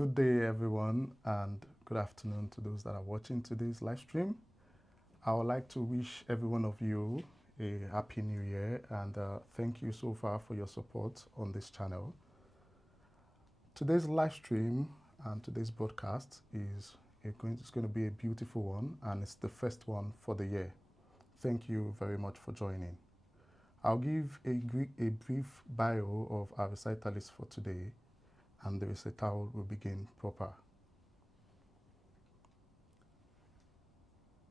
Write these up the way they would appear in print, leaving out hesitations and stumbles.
Good day, everyone, and good afternoon to those that are watching today's live stream. I would like to wish every one of you a happy new year, and thank you so far for your support on this channel. Today's live stream and today's broadcast is going to be a beautiful one, and it's the first one for the year. Thank you very much for joining. I'll give a brief bio of our recitalist for today, and the recital will begin proper.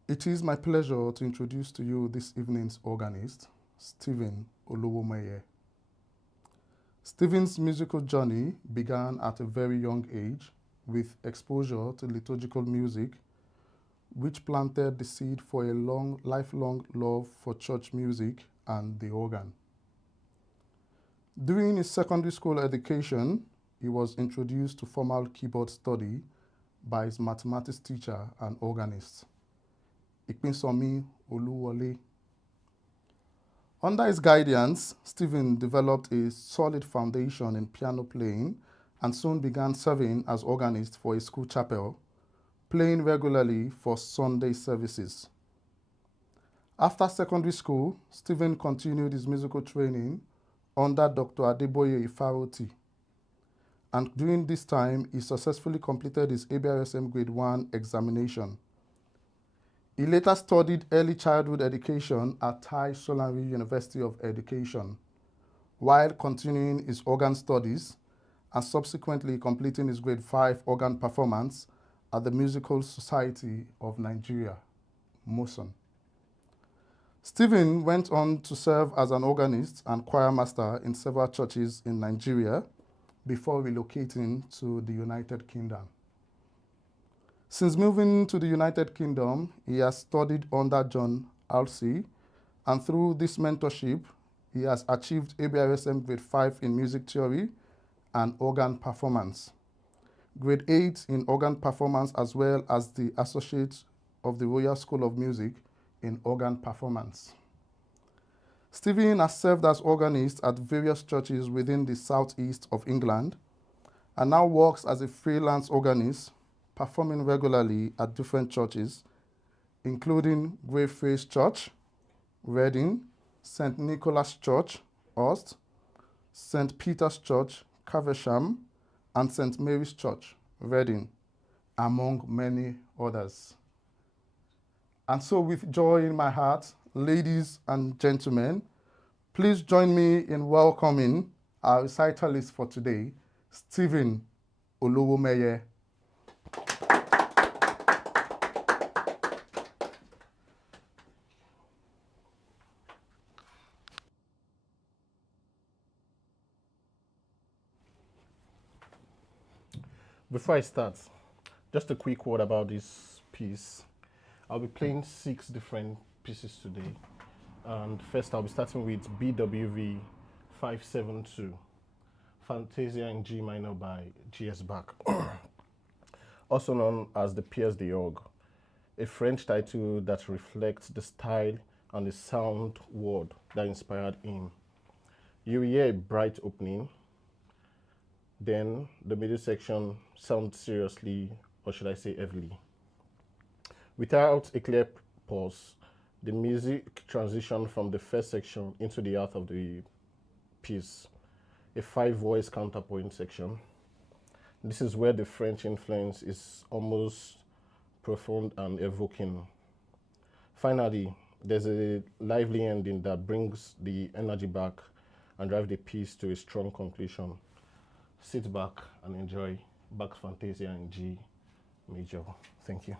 It is my pleasure to introduce to you this evening's organist, Stephen Olowomeye. Stephen's musical journey began at a very young age with exposure to liturgical music, which planted the seed for a lifelong love for church music and the organ. During his secondary school education, he was introduced to formal keyboard study by his mathematics teacher and organist, Ipinsomi Oluwole. Under his guidance, Stephen developed a solid foundation in piano playing and soon began serving as organist for a school chapel, playing regularly for Sunday services. After secondary school, Stephen continued his musical training under Dr. Adeboye Ifaroti, and during this time, he successfully completed his ARSM Grade 1 examination. He later studied early childhood education at Tai Solari University of Education, while continuing his organ studies and subsequently completing his Grade 5 organ performance at the Musical Society of Nigeria, MOSON. Stephen went on to serve as an organist and choir master in several churches in Nigeria before relocating to the United Kingdom. Since moving to the United Kingdom, he has studied under John Halsey, and through this mentorship, he has achieved ABRSM Grade 5 in music theory and organ performance, Grade 8 in organ performance, as well as the Associate of the Royal School of Music in organ performance. Stephen has served as organist at various churches within the southeast of England and now works as a freelance organist, performing regularly at different churches, including Greyfriars Church, Reading, St. Nicholas Church, Hurst, St. Peter's Church, Caversham, and St. Mary's Church, Reading, among many others. And so, with joy in my heart, ladies and gentlemen, please join me in welcoming our recitalist for today, Stephen Olowomeye. Before I start, just a quick word about this piece. I'll be playing 6 different pieces today. And first I'll be starting with BWV 572, Fantasia in G minor by J S Bach, also known as the Pièce d'Orgue, a French title that reflects the style and the sound word that inspired him. You hear a bright opening, then the middle section sounds seriously, or should I say heavily. Without a clear pause, the music transitions from the first section into the heart of the piece, a 5-voice counterpoint section. This is where the French influence is almost profound and evoking. Finally, there's a lively ending that brings the energy back and drives the piece to a strong conclusion. Sit back and enjoy Bach's Fantasia in G major. Thank you.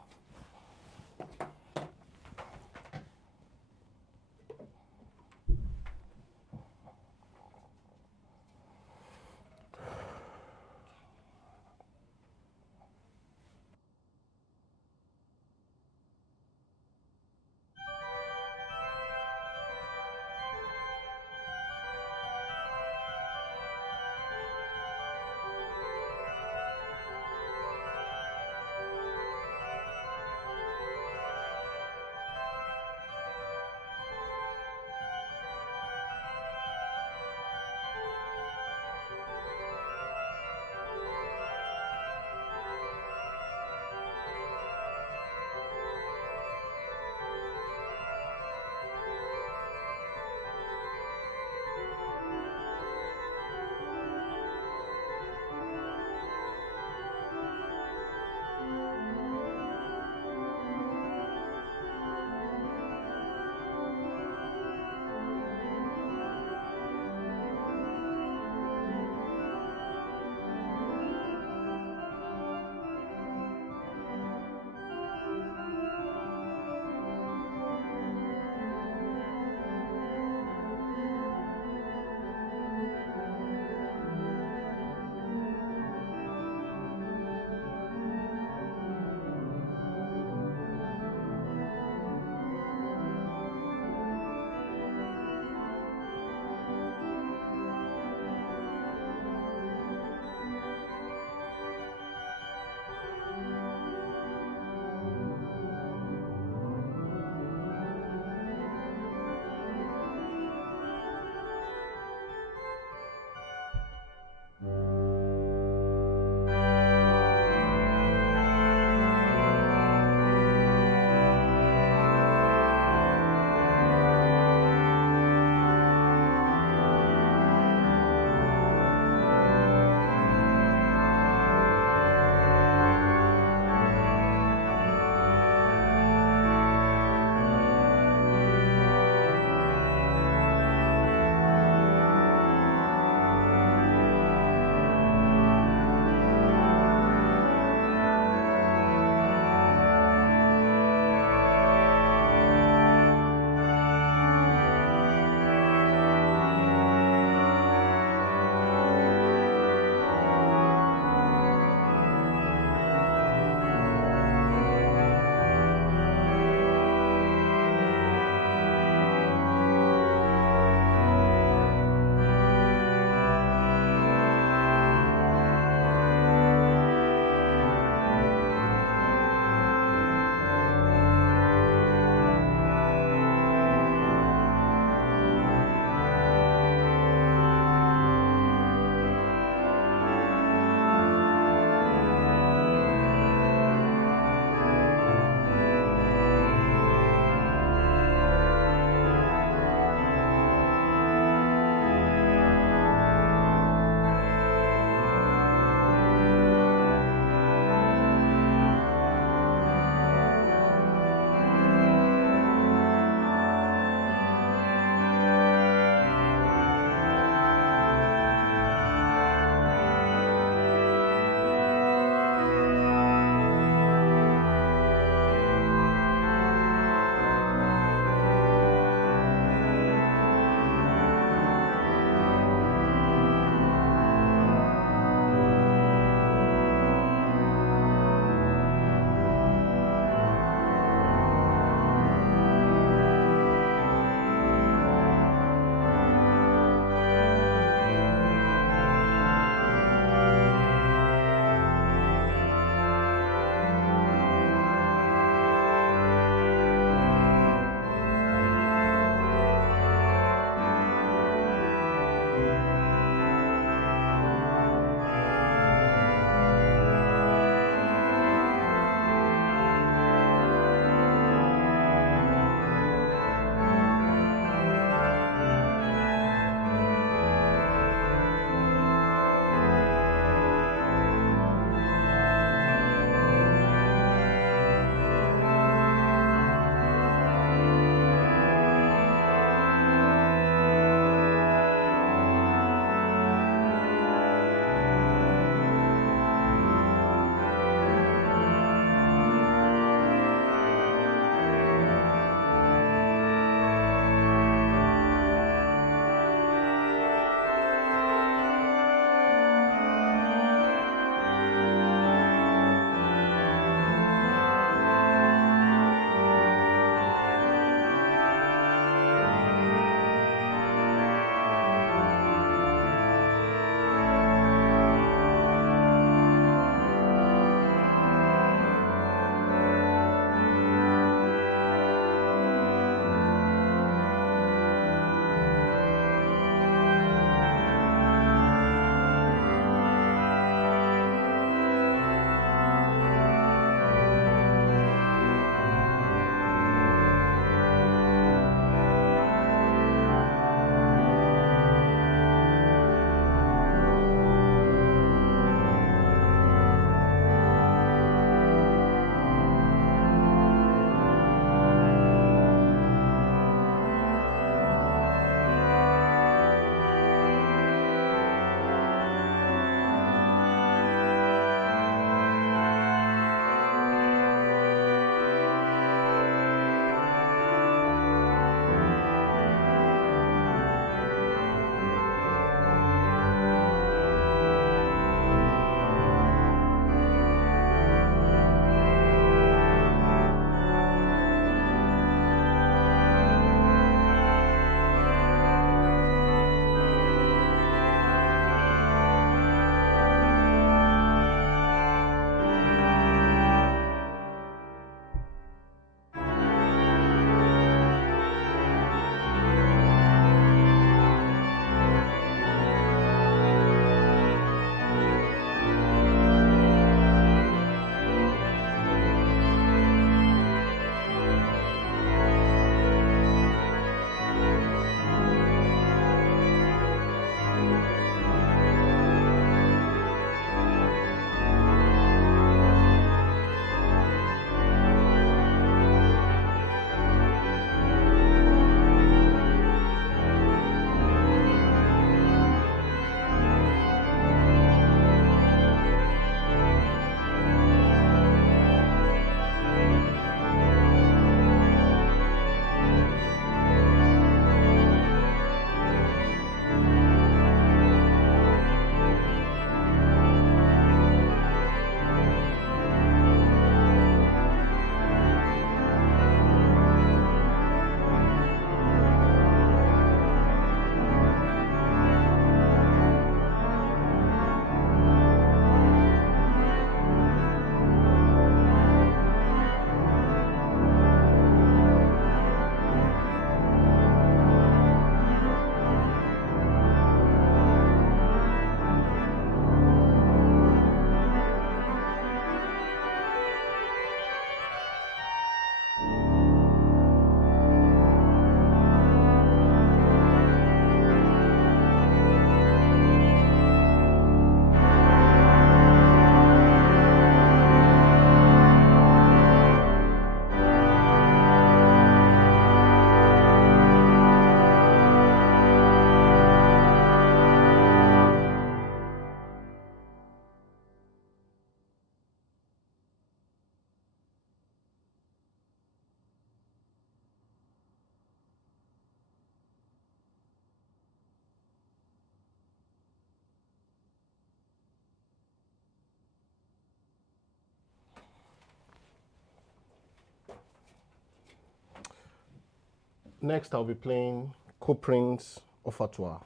Next, I'll be playing Couperin's Offertoire.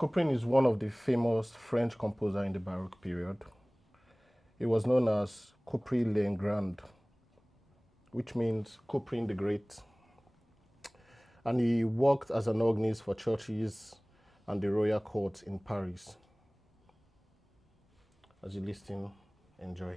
Couperin is one of the famous French composers in the Baroque period. He was known as Couperin le Grand, which means Couperin the Great. And he worked as an organist for churches and the royal court in Paris. As you listen, enjoy.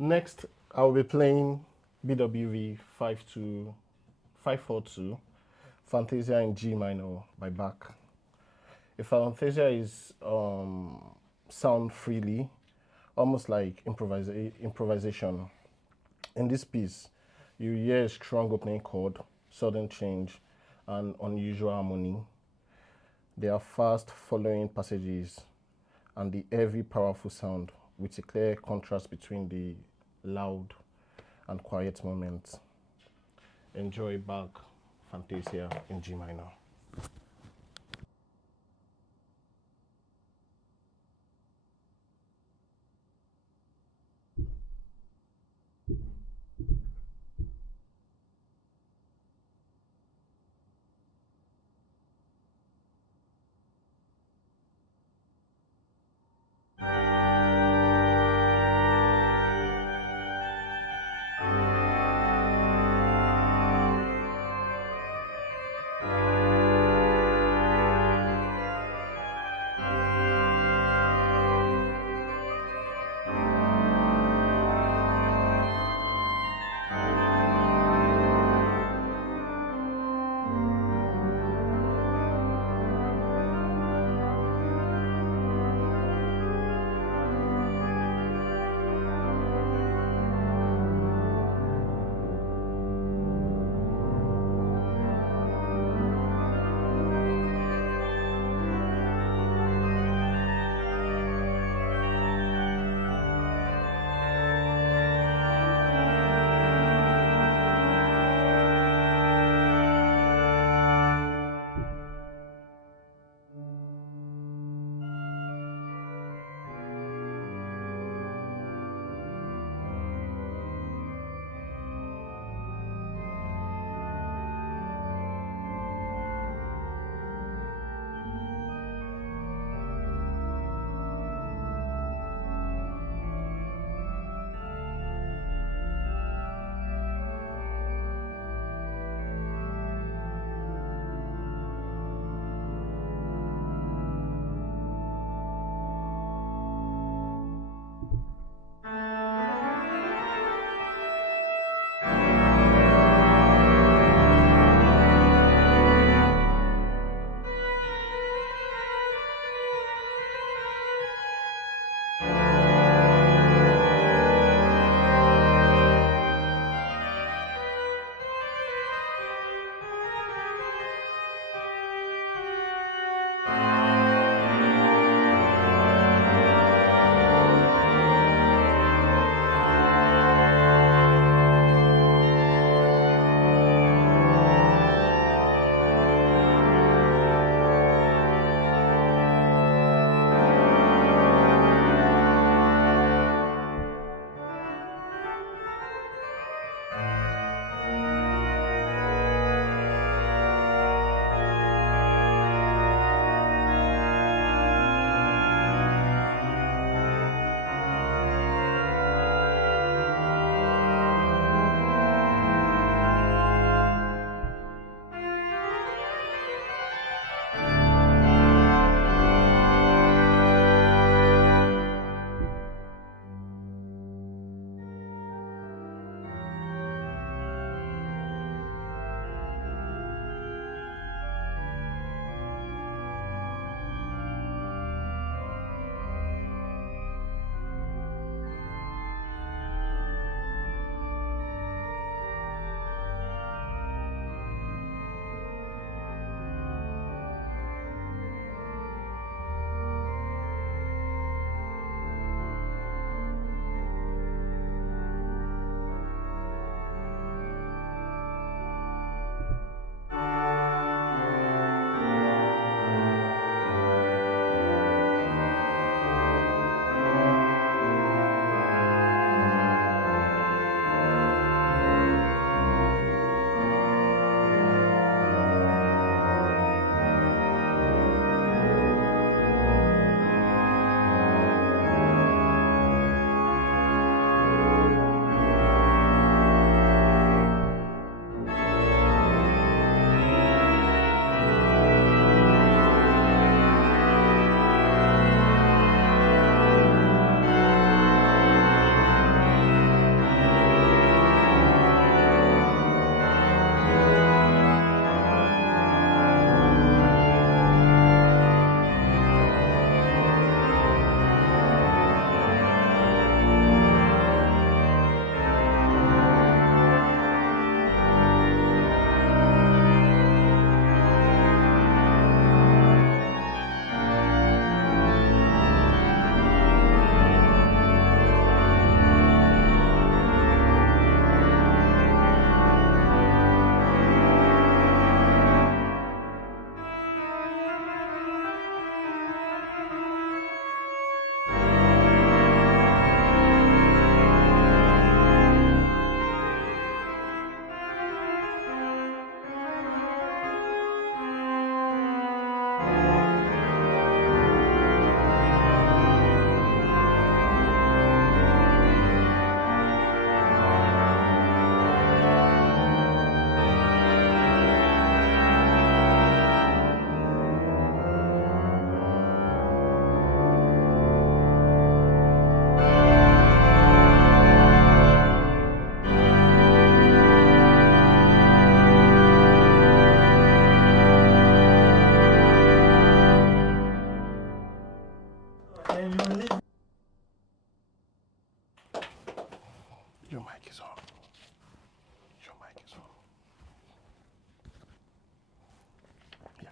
Next, I'll be playing BWV 542, Fantasia in G minor by Bach. A Fantasia is sound freely, almost like improvisation. In this piece, you hear a strong opening chord, sudden change, and unusual harmony. There are fast following passages and the heavy, powerful sound with a clear contrast between the loud and quiet moments. Enjoy Bach Fantasia in G minor. Your mic is on. Your mic is on. Yeah.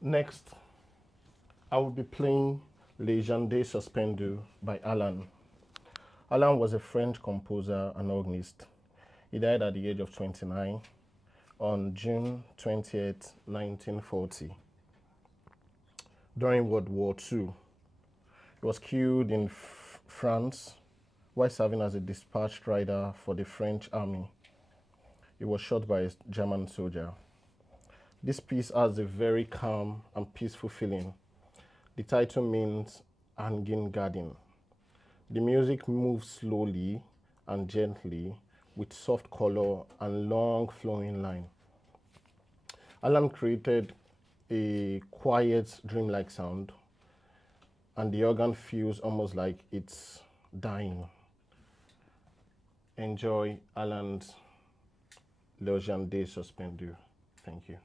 Next, I will be playing Les Jardin suspendu by Alain. Alain was a French composer and organist. He died at the age of 29 on June 20th, 1940, during World War II. He was killed in France while serving as a dispatched rider for the French army. He was shot by a German soldier. This piece has a very calm and peaceful feeling. The title means hanging garden. The music moves slowly and gently with soft color and long flowing line. Alain created a quiet, dreamlike sound, and the organ feels almost like it's dying. Enjoy Alain's Le Jardin suspendu. Thank you.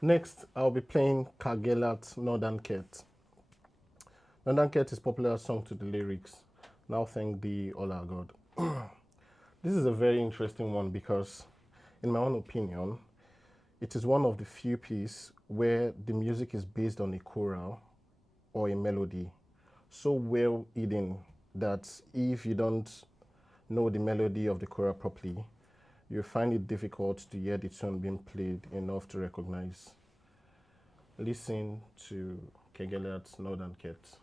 Next, I'll be playing Karg-Elert Nun danket. Nun danket is popular song to the lyrics. Now thank thee, all our God. This is a very interesting one because, in my own opinion, it is one of the few pieces where the music is based on a choral or a melody so well hidden that if you don't know the melody of the choral properly, you find it difficult to hear the tune being played enough to recognize. Listen to Karg-Elert Nun danket.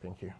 Thank you.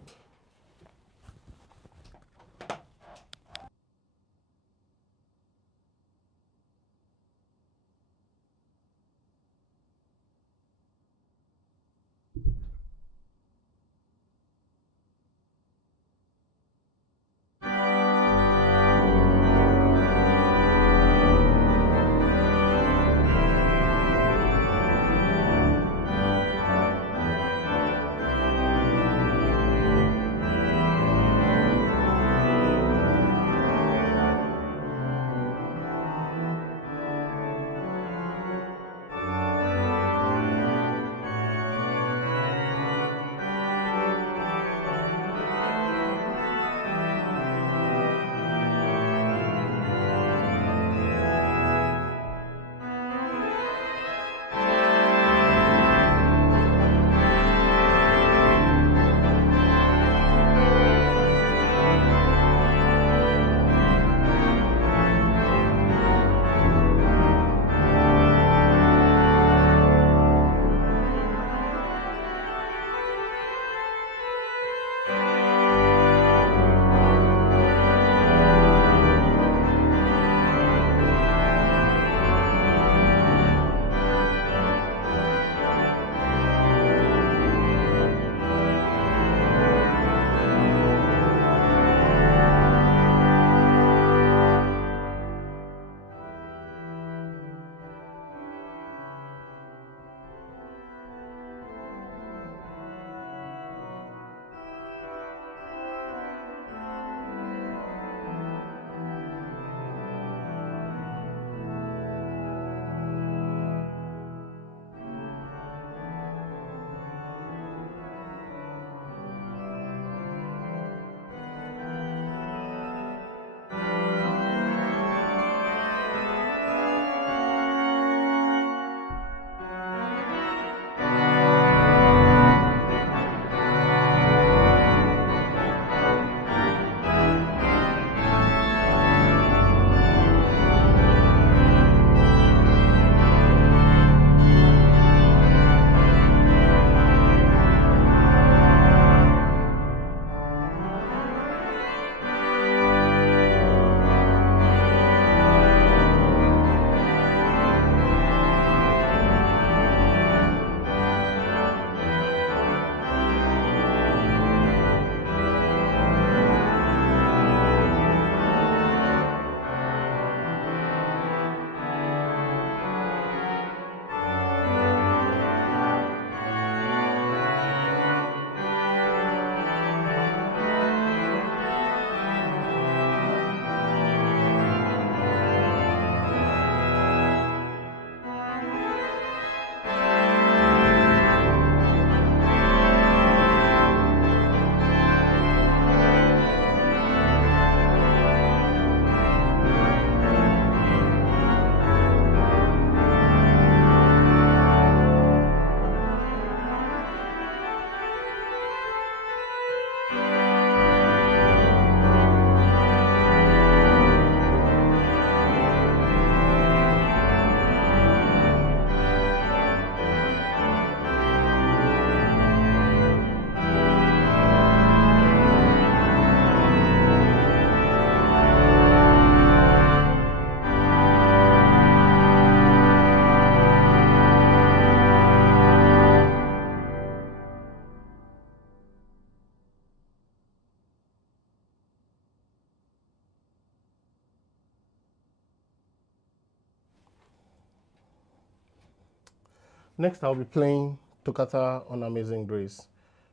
Next, I'll be playing Toccata on Amazing Grace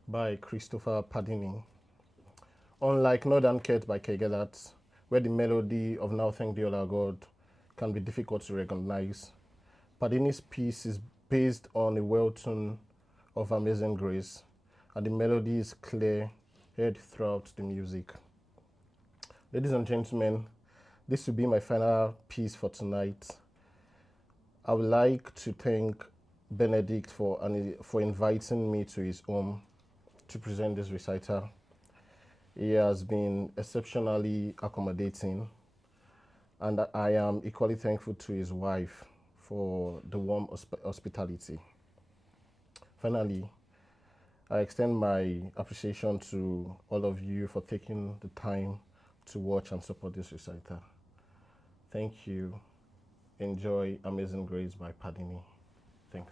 by Christopher Pardini. Unlike Nun danket by Karg-Elert, where the melody of Now Thank Thee, O Our God can be difficult to recognize, Pardini's piece is based on a well tune of Amazing Grace, and the melody is clear, heard throughout the music. Ladies and gentlemen, this will be my final piece for tonight. I would like to thank Benedict for inviting me to his home to present this recital. He has been exceptionally accommodating, and I am equally thankful to his wife for the warm hospitality. Finally, I extend my appreciation to all of you for taking the time to watch and support this recital. Thank you. Enjoy Amazing Grace by Pardini. Thanks.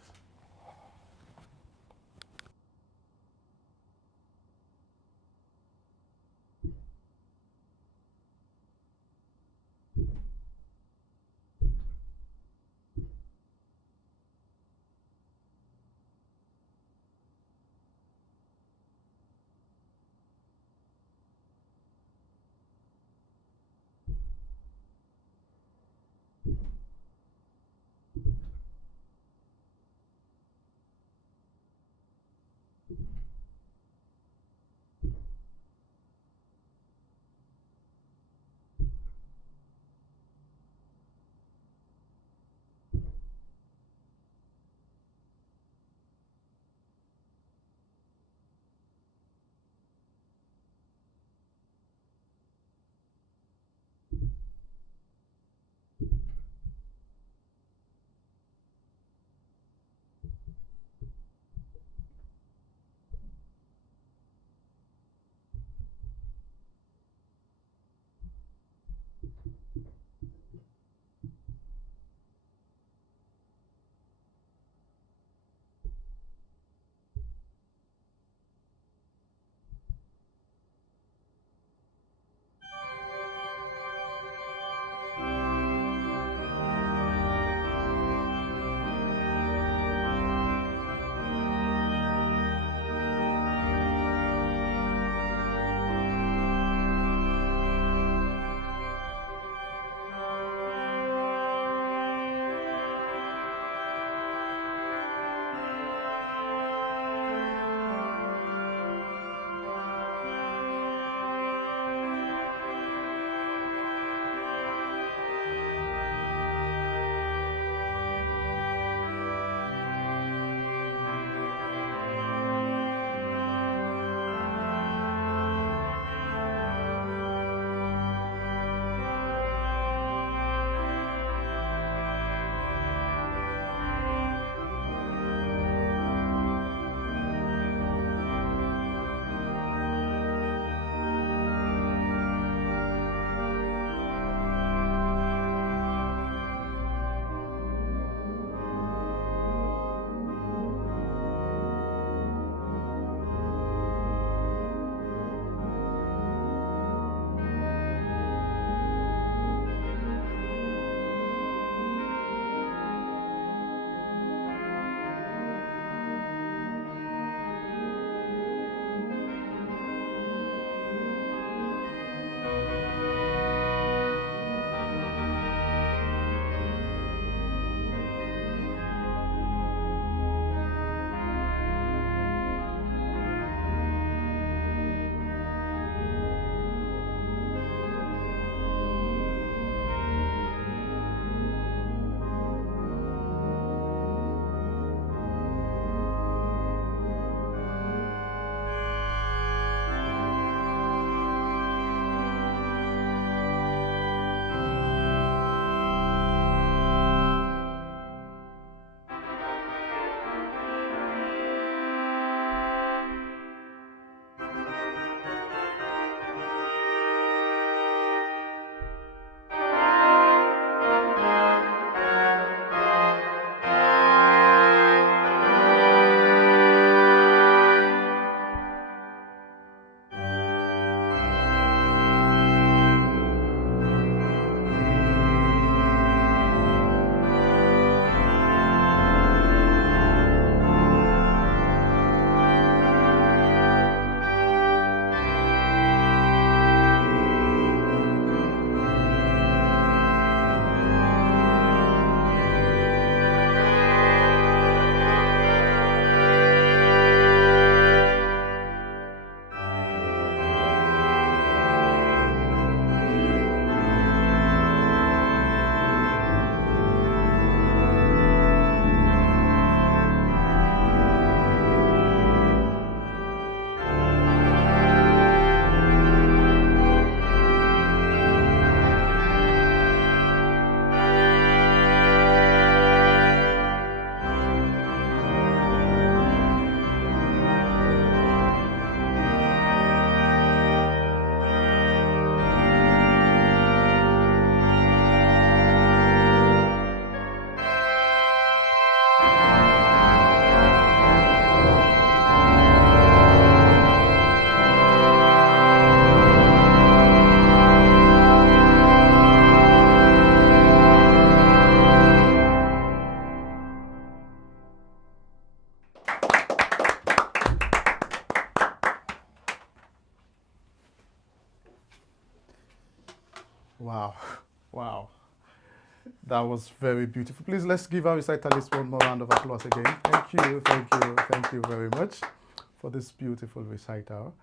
Wow. That was very beautiful. Please let's give our recitalist one more round of applause again. Thank you very much for this beautiful recital.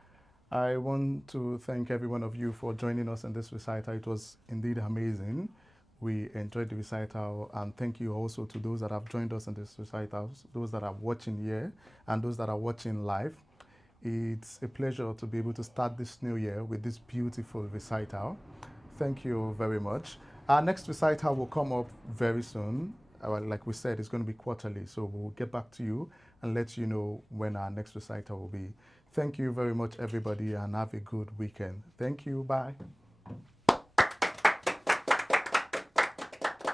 I want to thank every one of you for joining us in this recital. It was indeed amazing. We enjoyed the recital, and thank you also to those that have joined us in this recital, those that are watching here and those that are watching live. It's a pleasure to be able to start this new year with this beautiful recital. Thank you very much. Our next recital will come up very soon. Like we said, it's going to be quarterly, so we'll get back to you and let you know when our next recital will be. Thank you very much, everybody, and have a good weekend. Thank you. Bye.